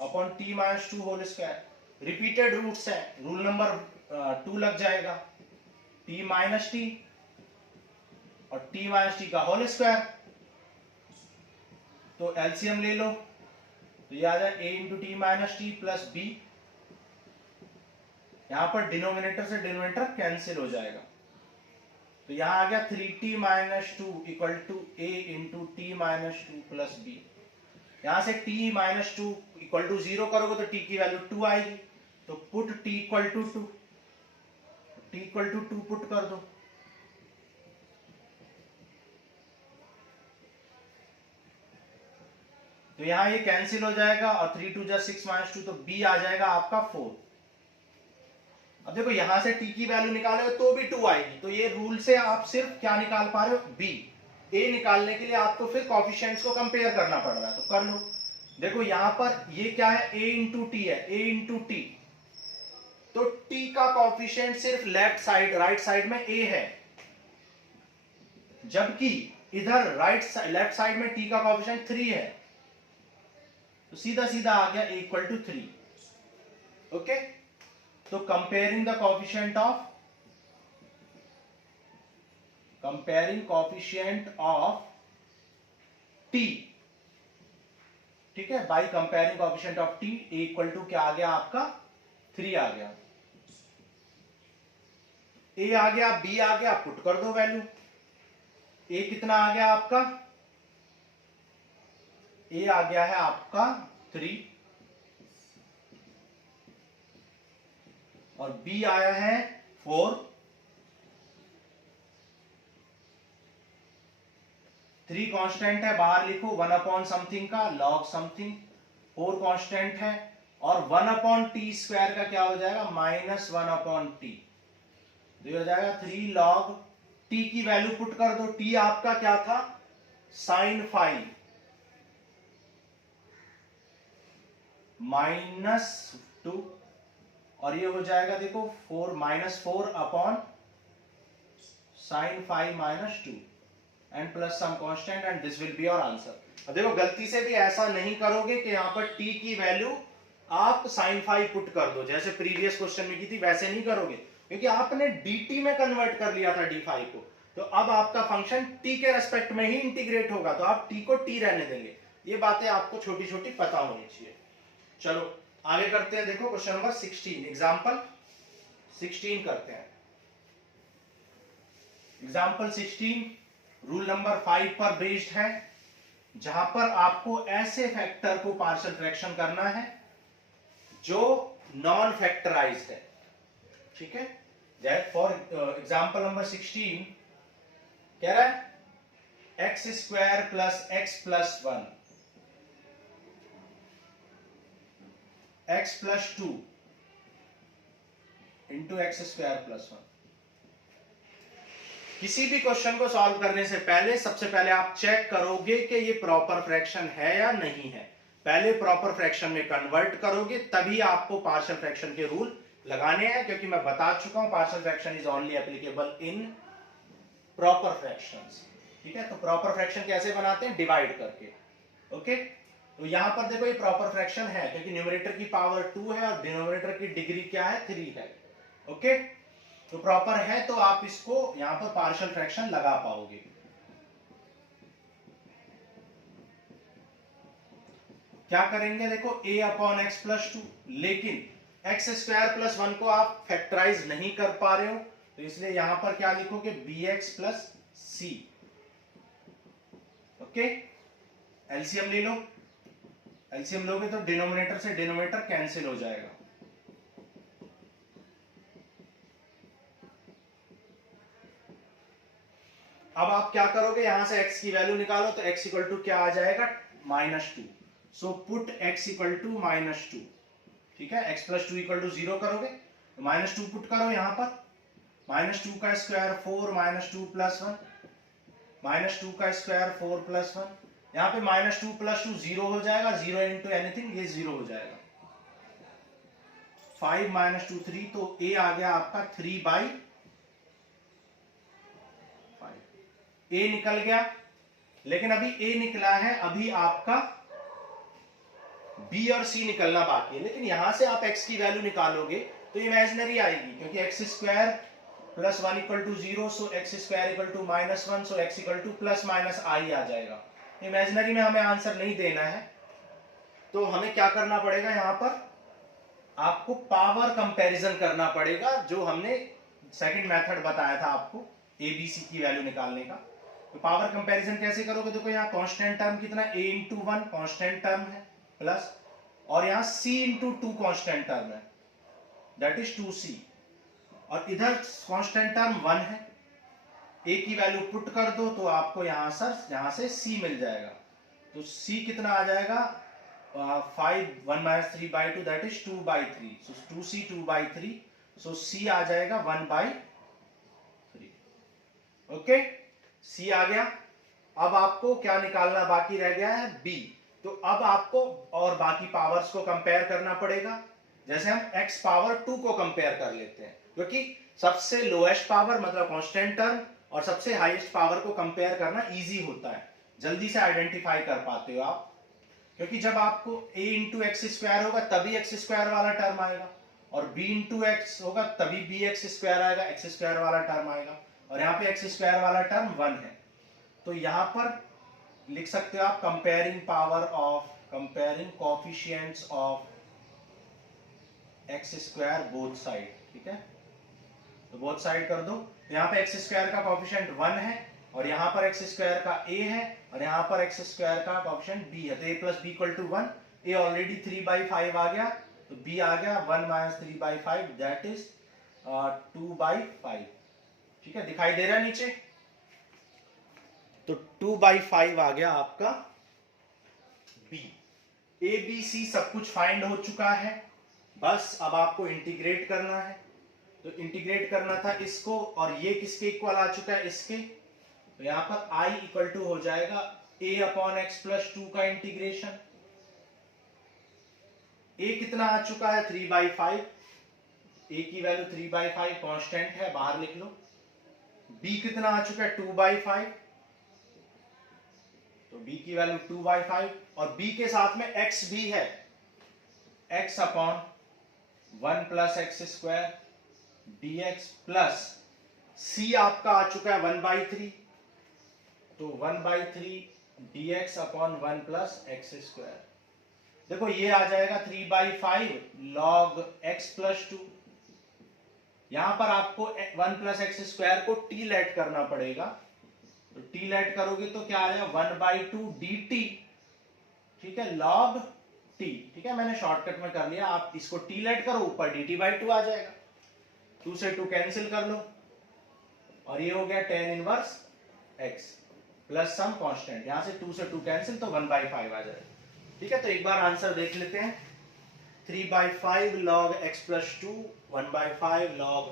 अपॉन t minus 2 whole square, repeated roots है, रूल नंबर 2 लग जाएगा, t माइनस टी और t माइनस टी का होल स्क्वायर। तो एलसीएम ले लो, तो ये आ जाए a into t minus t plus b, यहां पर डिनोमिनेटर से डिनोमिनेटर कैंसिल हो जाएगा, तो यहां आ गया 3t minus 2 equal to a into t minus 2 plus b। यहां से t माइनस 2 इक्वल टू 0 करोगे तो t की वैल्यू 2 आएगी, तो put t equal to 2, t equal to 2 put कर दो। तो यहां ये कैंसिल हो जाएगा, और 3 2 जा 6 माइनस 2, तो b आ जाएगा आपका 4। अब देखो यहां से t की वैल्यू निकालोगे तो भी 2 आएगी, तो ये रूल से आप सिर्फ क्या निकाल पा रहे हो, b। a निकालने के लिए आपको फिर कोएफिशिएंट्स को कंपेयर करना पड़ रहा है, तो कर लो। देखो यहां पर ये क्या है, a इंटू टी है, a इंटू टी, तो t का कोएफिशिएंट सिर्फ लेफ्ट साइड, राइट साइड में a है, जबकि इधर लेफ्ट साइड में t का कोएफिशिएंट 3 है, तो सीधा सीधा आ गया a इक्वल टू 3। ओके, तो comparing the coefficient of t, ठीक है, by comparing coefficient of t, a equal to क्या आ गया आपका, 3 आ गया। a आ गया, b आ गया, पुट कर दो वैल्यू। a कितना आ गया आपका, a आ गया है आपका 3, और b आया है 4। 3 कांस्टेंट है, बाहर लिखो 1 अपॉन समथिंग का log समथिंग। 4 कांस्टेंट है और 1 अपॉन टी स्क्वायर का क्या हो जाएगा, -1 अपॉन टी। तो ये हो जाएगा 3 log t की वैल्यू पुट कर दो। t आपका क्या था, sin फाई -2 और ये हो जाएगा देखो 4 -4 upon sin phi -2 and plus some constant and this will be your answer. अब देखो गलती से भी ऐसा नहीं करोगे कि यहां पर t की वैल्यू आप sin फाई पुट कर दो, जैसे प्रीवियस क्वेश्चन में की थी वैसे नहीं करोगे, क्योंकि आपने dt में कन्वर्ट कर लिया था d फाई को। तो अब आपका फंक्शन t के रेस्पेक्ट में ही इंटीग्रेट होगा, तो आप t को t रहने देंगे। ये बातें आपको छोटी छोटी पता होनी चाहिए। चलो आगे करते हैं, देखो क्वेश्चन नंबर 16, एग्जांपल 16 करते हैं। एग्जांपल 16 रूल नंबर 5 पर बेस्ड है, जहां पर आपको ऐसे फैक्टर को पार्शियल फ्रैक्शन करना है जो नॉन फैक्टराइज्ड है। ठीक है, दैट फॉर एग्जांपल नंबर 16 कह रहा है x square plus x plus 1 x plus 2 into x square plus 1। किसी भी क्वेश्चन को सॉल्व करने से पहले सबसे पहले आप चेक करोगे कि ये प्रॉपर फ्रैक्शन है या नहीं है। पहले प्रॉपर फ्रैक्शन में कन्वर्ट करोगे तभी आपको पार्शियल फ्रैक्शन के रूल लगाने हैं, क्योंकि मैं बता चुका हूं partial fraction is only applicable in proper fractions. ठीक है, तो प्रॉपर फ्रैक्शन कैसे बनाते हैं, डिवाइड करके। ओके, तो यहां पर देखो ये प्रॉपर फ्रैक्शन है क्योंकि न्यूमरेटर की पावर 2 है और डिनोमिनेटर की डिग्री क्या है, 3 है। ओके, तो प्रॉपर है तो आप इसको यहां पर पार्शियल फ्रैक्शन लगा पाओगे। क्या करेंगे, देखो a अपॉन एक्स प्लस 2, लेकिन एक्स स्क्वायर प्लस 1 को आप फैक्टराइज नहीं कर पा रहे हो, तो इसलिए यहां पर क्या लिखोगे, bx plus c। Okay, LCM ले लो। एलसीएम लोगे तो डिनोमिनेटर से डिनोमिनेटर कैंसिल हो जाएगा। अब आप क्या करोगे, यहां से x की वैल्यू निकालो तो x इक्वल टू क्या आ जाएगा, -2। So put x equal to -2। ठीक है, x प्लस 2 इक्वल टू 0 करोगे तो -2 पुट करो यहां पर। -2 का स्क्वायर 4 -2 प्लस 1, -2 का स्क्वायर 4 प्लस 1। यहां पे -2 प्लस 2 0 हो जाएगा, 0 इंटू एनीथिंग ये 0 हो जाएगा। 5 -2 3, तो a आ गया आपका 3/5। a निकल गया, लेकिन अभी a निकला है, अभी आपका b और c निकलना बाकी है। लेकिन यहां से आप x की वैल्यू निकालोगे तो इमेजिनरी आएगी, क्योंकि x square plus 1 equal to 0, so x square equal to -1, so x equal to plus minus i आ जाएगा। इमेजिनरी में हमें आंसर नहीं देना है, तो हमें क्या करना पड़ेगा, यहां पर आपको पावर कंपैरिजन करना पड़ेगा, जो हमने सेकंड मेथड बताया था आपको एबीसी की वैल्यू निकालने का। तो पावर कंपैरिजन कैसे करोगे, देखो यहाँ कांस्टेंट टर्म कितना, a इंटू 1 कांस्टेंट टर्म है प्लस, और यहाँ c इंटू 2 कांस्टेंट टर्म है, दैट इज 2c, और इधर कांस्टेंट टर्म 1 है। a की वैल्यू पुट कर दो तो आपको यहां से c मिल जाएगा। तो c कितना आ जाएगा, 5 1 - 3/2 that is 2/3, so 2c 2/3, so c आ जाएगा 1/3। ओके, c आ गया। अब आपको क्या निकालना बाकी रह गया है, b। तो अब आपको और बाकी पावर्स को कंपेयर करना पड़ेगा, जैसे हम x पावर 2 को कंपेयर कर लेते हैं, क्योंकि सबसे लोएस्ट पावर मतलब कांस्टेंट टर्म और सबसे हाईएस्ट पावर को कंपेयर करना इजी होता है, जल्दी से आइडेंटिफाई कर पाते हो आप, क्योंकि जब आपको a इंटू एक्स स्क्वायर होगा तभी एक्स स्क्वायर वाला टर्म आएगा, और b इंटू एक्स होगा तभी बी एक्स स्क्वायर आएगा, एक्स स्क्वायर वाला टर्म आएगा, और यहाँ पे एक्स स्क्वायर वाला टर्म 1 है। तो यहां पर लिख सकते हो आप comparing coefficients of x square both side. ठीक है, तो बोथ साइड कर दो। यहाँ पे एक्स स्क्वायर का कोएफिशिएंट 1 है, और यहाँ पर एक्स स्क्वायर का a है, और यहाँ पर एक्स स्क्वायर का कोएफिशिएंट b है, तो a plus b equal to 1। a already 3/5 आ गया, तो b आ गया 1 माइनस 3/5 दैट इज 2/5। ठीक है, दिखाई दे रहा है नीचे? तो 2/5 आ गया आपका b। a b c सब कुछ फाइंड हो चुका है, बस अब आपको इंटीग्रेट करना है। तो इंटीग्रेट करना था इसको, और ये किसके इक्वल आ चुका है? इसके। तो यहां पर i इक्वल टू हो जाएगा a अपॉन एक्स प्लस 2 का इंटीग्रेशन। a कितना आ चुका है? 3/5। a की वैल्यू 3/5 कांस्टेंट है, बाहर लिख लो। b कितना आ चुका है? 2/5। तो b की वैल्यू 2/5, और b के साथ में x भी है, x upon 1 plus x square dx plus c आपका आ चुका है 1/3। तो 1/3 dx upon 1 plus x square. देखो ये आ जाएगा 3/5 log x प्लस 2। यहां पर आपको 1 प्लस एक्स स्क्वायर को t लेट करना पड़ेगा। तो t लेट करोगे तो क्या आ जाएगा? 1/2 dt। ठीक है, log t। ठीक है, मैंने शॉर्टकट में कर लिया, आप इसको t लेट करो, ऊपर dt/2 आ जाएगा। 2 से 2 कैंसिल कर लो, और ये हो गया tan inverse x plus some constant. यहां से 2 से 2 कैंसिल, तो 1/5 आ जाएगा। ठीक है, तो एक बार आंसर देख लेते हैं। 3/5 log x plus 2, 1/5 log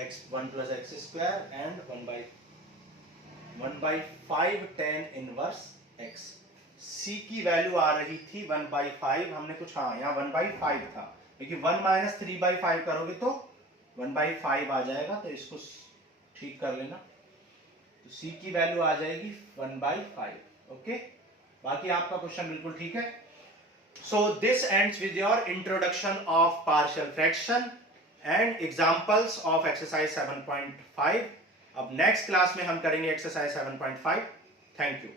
x 1 plus x square and 1/5 tan inverse x। c की वैल्यू आ रही थी 1/5, हमने कुछ, हाँ यहाँ 1/5 था, क्योंकि 1 माइनस 3/5 करोगे तो 1/5 आ जाएगा, तो इसको ठीक कर लेना। तो c की वैल्यू आ जाएगी 1/5। ओके, बाकी आपका क्वेश्चन बिल्कुल ठीक है। So this ends with your introduction of partial fraction and examples of exercise 7.5। अब नेक्स्ट क्लास में हम करेंगे exercise 7.5। Thank you.